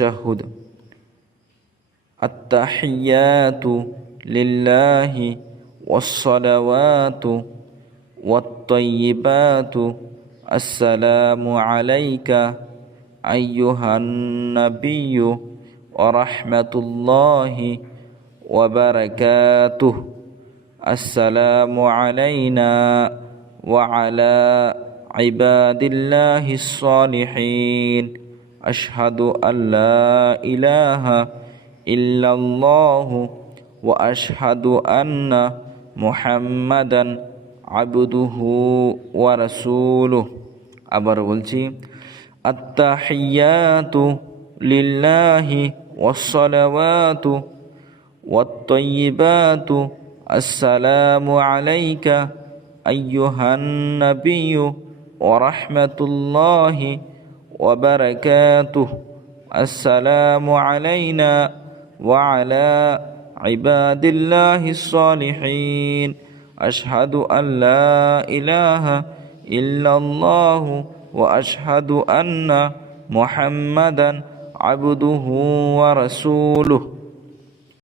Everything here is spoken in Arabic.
التشهد التحيات لله والصلوات والطيبات السلام عليك أيها النبي ورحمة الله وبركاته السلام علينا وعلى عباد الله الصالحين أشهد أن لا إله إلا الله وأشهد أن محمدا عبده ورسوله আবার বলছি التحيات لله والصلوات والطيبات السلام عليك أيها النبي ورحمة الله وبركاته السلام علينا وعلى عباد الله الصالحين أشهد أن لا إله إلا الله وأشهد أن محمدا عبده ورسوله